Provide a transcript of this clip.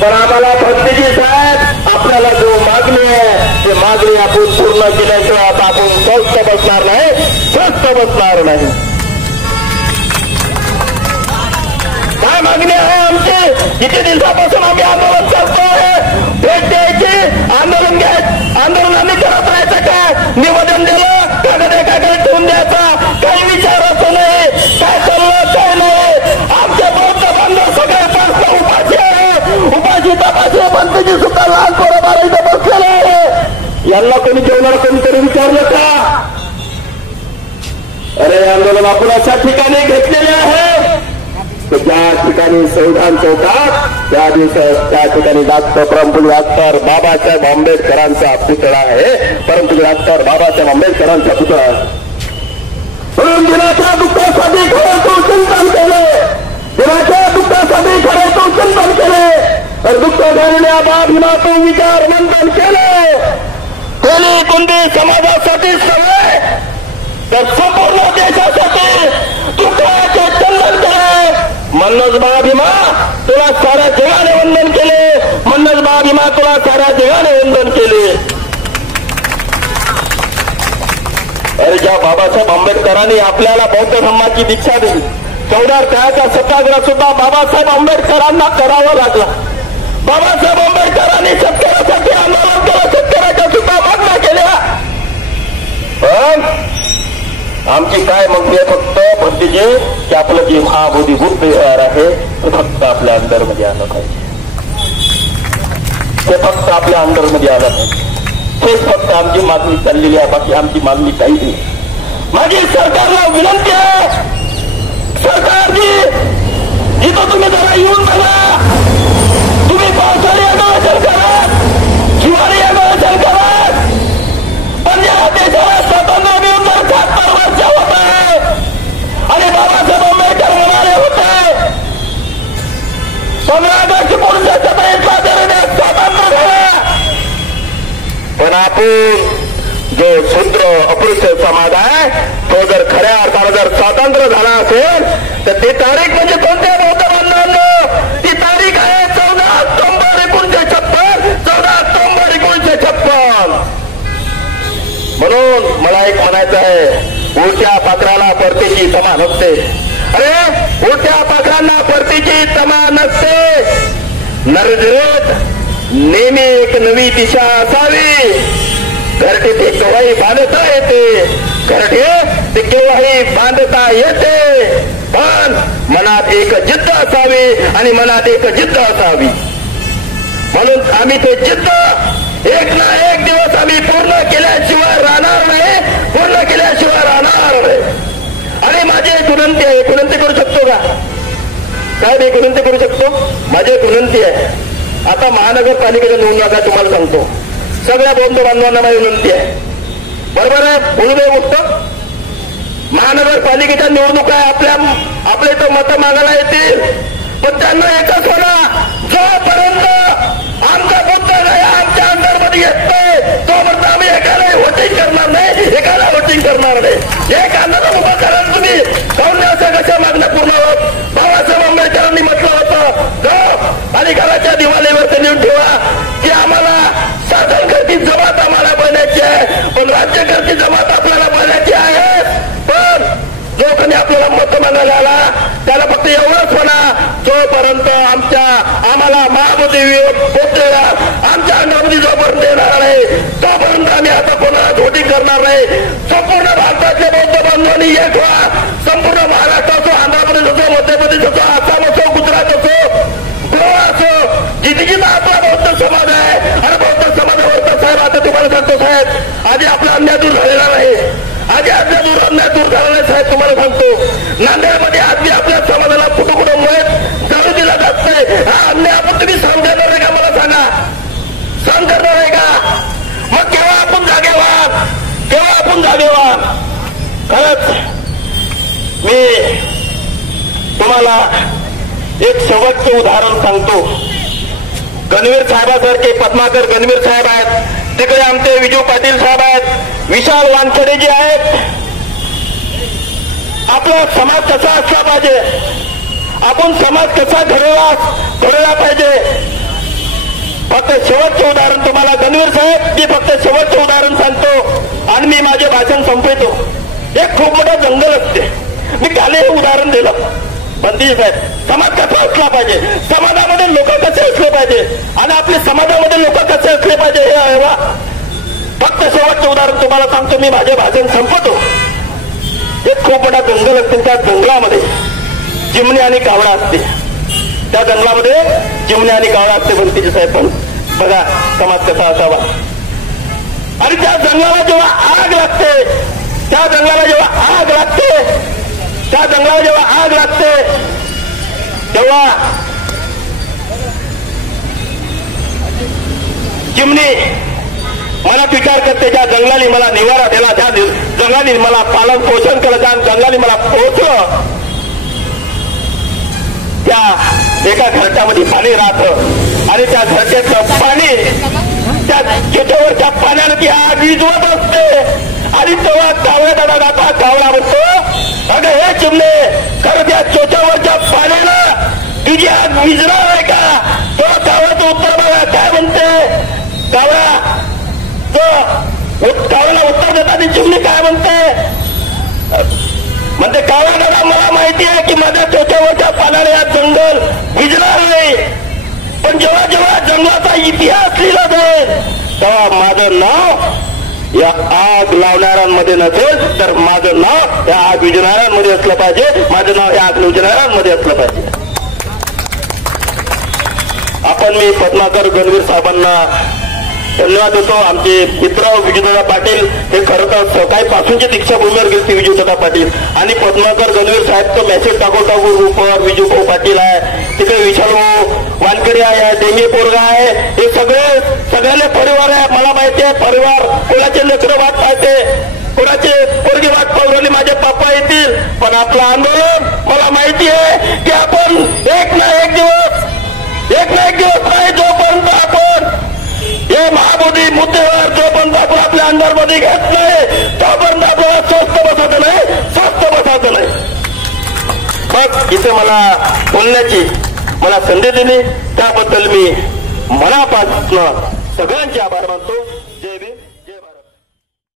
पण आम्हाला भक्तीजी साहेब आपल्याला जो मागणी आहे ते मागणी आपण पूर्ण केल्याशिवाय आता आपण स्वस्थ बसणार नाही, स्वस्थ बसणार नाही. काय मागणी आहे आमची? किती दिवसापासून आम्ही आंदोलन करतोय. भेट द्यायची, आंदोलन घ्यायचं, आंदोलन आम्ही करत राहायचं काय? निवेदन दिलं कागद एकाकडे ठेवून द्यायचा, काही विचारायचं नाही, काय चाललं काय नाही. आमच्या बौद्ध बांधव सगळे पाच उपाशी आहे, उपाशी तपासले पंतजी सुद्धा लहान पोरं बारा इथं बसलेले आहे. यांना कोणी जेवणार कोणीतरी विचारलं का? अरे आंदोलन आपण अशा ठिकाणी घेतलेले आहे ज्या ठिकाणी संविधान चौकात त्या ठिकाणी डॉक्टर बाबासाहेब आंबेडकरांचा पुतळा आहे. परंतु डॉक्टर बाबासाहेब आंबेडकरांचा पुतळा म्हणून दिनाच्या दुःखासाठी खरं तो चिंतन केले, दिनाच्या दुःखासाठी खरं तो चिंतन केले, तर दुःख झालेल्या बाबीमातून विचार मंथन केले. कोणी कुंडी समाजासाठी सवय तर संपूर्ण देशासाठी दुःखाचे चंदन केले. म्हणूनच बा भीमा तुला साऱ्या जगाने वंदन केले, म्हणूनच बा भीमा तुला साऱ्या जगाने वंदन केले. अरे ज्या बाबासाहेब आंबेडकरांनी आपल्याला बौद्ध धर्माची दीक्षा दिली, 14 काळाचा सत्याग्रह सुद्धा बाबासाहेब आंबेडकरांना करावा लागला. बाबासाहेब आंबेडकरांनी शेतकऱ्यासाठी आंदोलन केलं, शेतकऱ्याच्या सुद्धा मागण्या केल्या. पण आमची काय मागणी आहे? फक्त भक्तीजी की आपलं जे महाबोधीभूत व्यवहार आहे ते फक्त आपल्या अंडरमध्ये आलं पाहिजे, ते फक्त आपल्या अंडरमध्ये आलं पाहिजे. हेच फक्त आमची मागणी चाललेली आहे, बाकी आमची मागणी काही नाही. माझी सरकारला विनंती आहे, सरकारजी इथं तुम्ही जरा येऊन बघा. तुम्ही पावसाळी असेल करत, हिवाळी असेल करत, पण या देशाला स्वातंत्र्य मिळून 70 वर्ष होत आहे आणि बाबासाहेब आंबेडकर म्हणाले होते 15 ऑगस्ट 1947 स्वातंत्र्य झालं. पण आपण जो शूद्र अपृश्य समाज आहे तो जर खऱ्या अर्थानं जर स्वातंत्र्य झाला असेल तर ती तारीख म्हणजे कोणत्या बौद्ध बांधवांना? ती तारीख आहे 14 ऑक्टोबर 1956, 14 ऑक्टोबर 1956. म्हणून मला एक म्हणायचं आहे, उलट्या पाखराला परतीची तमा नसते. अरे उलट्या पाखरांना परतीची तमा नसते. नरजरेत नेहमी एक नवी दिशा असावी. घरटे ते केव्हाही बांधता येते, घरटे ते केव्हाही बांधता येते, पण मनात एक जिद्द असावी आणि मनात एक जिद्द असावी. म्हणून आम्ही ते जिद्द एक ना एक दिवस आम्ही पूर्ण केल्याशिवाय राहणार नाही, पूर्ण केल्याशिवाय राहणार नाही. आणि माझी एक विनंती आहे, विनंती करू शकतो का साहेब? एक विनंती करू शकतो? माझी एक विनंती आहे, आता महानगरपालिकेच्या निवडणुका तुम्हाला सांगतो, सगळ्या बौद्ध बांधवांना माझी विनंती आहे, बरोबर आहे? बोलू दे गोष्ट. महानगरपालिकेच्या निवडणुका आपल्या इथं मतं मागायला येतील, पण त्यांना एकच होणार, जोपर्यंत आमचा बुद्ध नाही आमच्या अंडरमध्ये येत नाही तोपर्यंत आम्ही एकाला वोटिंग करणार नाही, एकाला वोटिंग करणार नाही. एक आंदोलन उभं करा तुम्ही, काऊन अशा कशा मागण्या पूर्ण होत? बाबासाहेब आंबेडकरांनी म्हटलं होतं आणि घराच्या दिवाळीवर ते लिहून ठेवा की आम्हाला शासनकर्ती जमात आम्हाला बनायची आहे, पण राज्यकर्ती जमात आपल्याला बनायची आहे. पण जो कोणी आपल्याला मत मागायला आला त्याला फक्त एवढंच म्हणा, जोपर्यंत आम्हाला महाबोधी आमच्या अंगामध्ये जोपर्यंत येणार नाही तोपर्यंत आम्ही आता पुन्हा वोटिंग करणार नाही. संपूर्ण भारतातल्या बौद्ध बांधवांनी एक व्हा, संपूर्ण महाराष्ट्र असो, आंध्र प्रदेश असो, मध्य प्रदेश असो, आसाम असो, गुजरात असो, गोवा असो, जिथे आपला बौद्ध समाज आहे आणि बौद्ध समाजावर साहेब आता तुम्हाला सांगतो साहेब, आधी आपला अन्याय दूर झालेला नाही, आधी आपल्या दूर अन्याय दूर झाला नाही साहेब. तुम्हाला सांगतो नांदेडमध्ये आधी आपल्या समाजाला कुठं मुळे जाऊ दिला जात नाही. हा अन्याय आपण तुम्ही सहन करणार आहे का? मला सांगा, सहन करणार आहे का? मग केव्हा आपण जागे व्हा, केव्हा आपण जागे व्हा? खरंच मी तुम्हाला एक शेवटचे उदाहरण सांगतो. गणवीर साहेबासारखे पद्माकर गणवीर साहेब आहेत, तिकडे आमचे विजू पाटील साहेब आहेत, विशाल वानखेडे जी आहेत. आपला समाज कसा असला पाहिजे, आपण समाज कसा घडवला पाहिजे फक्त शेवटचं उदाहरण तुम्हाला गणवीर साहेब, मी फक्त शेवटचं उदाहरण सांगतो आणि मी माझे भाषण संपवतो. एक खूप मोठं जंगल असते. मी काल हे उदाहरण दिलं. बंदी साहेब, समाज कसा असला पाहिजे, समाजामध्ये लोक कसे असले पाहिजे आणि आपल्या समाजामध्ये लोक कसे असले पाहिजे हे आहे वा. फक्त शेवटचं उदाहरण तुम्हाला सांगतो, मी माझे भाषण संपवतो. एक खूप मोठा जंगल असते. त्या जंगलामध्ये चिमणी आणि कावळा असते. त्या जंगलामध्ये चिमणी आणि कावळा असते. बंदीजी साहेब, पण बघा समाज कसा असावा. आणि त्या जंगलाला जेव्हा आग लागते, त्या जंगलाला जेव्हा आग लागते, त्या जंगलाला जेव्हा आग लागते तेव्हा चिमणी मला विचार करते, ज्या जंगलाने मला निवारा दिला, त्या जंगलाने मला पालन पोषण केलं, त्या जंगलाने मला पोहोचलं, त्या एका घरट्यामध्ये पाणी राहतं आणि त्या घरट्याचं पाणी त्या चोच्यावरच्या पाण्यानं ती आग विझवत असते. आणि तेव्हा कावळा दादा जाता, कावळा म्हणतो, अगं हे चिमणे, खरं त्या चोच्यावरच्या पाण्यानं तुझी आग विझणार आहे का? तो कावळाचं उत्तर बघा काय म्हणते. कावळ्याला उत्तर देताना चिमणी काय म्हणते, म्हणते कावळा दादा मला माहिती आहे की माझ्या चोच्यावरच्या पाण्याने या जंगल विझणार नाही, पण जेव्हा जेव्हा जंगलाचा इतिहास लिहिला जाईल तेव्हा माझं नाव या आग लावणाऱ्यांमध्ये नसेल तर माझं नाव या आग विझणाऱ्यांमध्ये असलं पाहिजे. माझं नाव या आग विझणाऱ्यांमध्ये असलं पाहिजे. आपण मी पद्माकर गणवीर साहेबांना धन्यवाद देतो. आमचे मित्र विजयदादा पाटील हे खरं तर सकाळीपासूनची दीक्षाभूमीवर गेले. विजयदादा पाटील आणि पद्माकर गणवीर साहेब तो मेसेज टाकू ग्रुपवर विजूभाऊ पाटील आहे, तिकडे विशाल वानखेडे आहे, डेंगे पोरगा आहे, हे सगळ्याले परिवार आहे. मला माहिती आहे परिवार कोणाचे लेकरं वाट पाहते, कोणाचे पोरगी वाट पाहून माझे पप्पा येतील. पण आपलं आंदोलन मला माहिती आहे की आपण एक ना एक दिवस नाही, जोपर्यंत आपण हे महाबोधी मुद्द्यावर जोपर्यंत आपण आपल्या अंडरमध्ये घेत नाही तोपर्यंत आपल्याला स्वस्थ बसायचं नाही. मग इथे मला बोलण्याची मला संधी दिली त्याबद्दल मी मनापासून सगळ्यांचे आभार मानतो.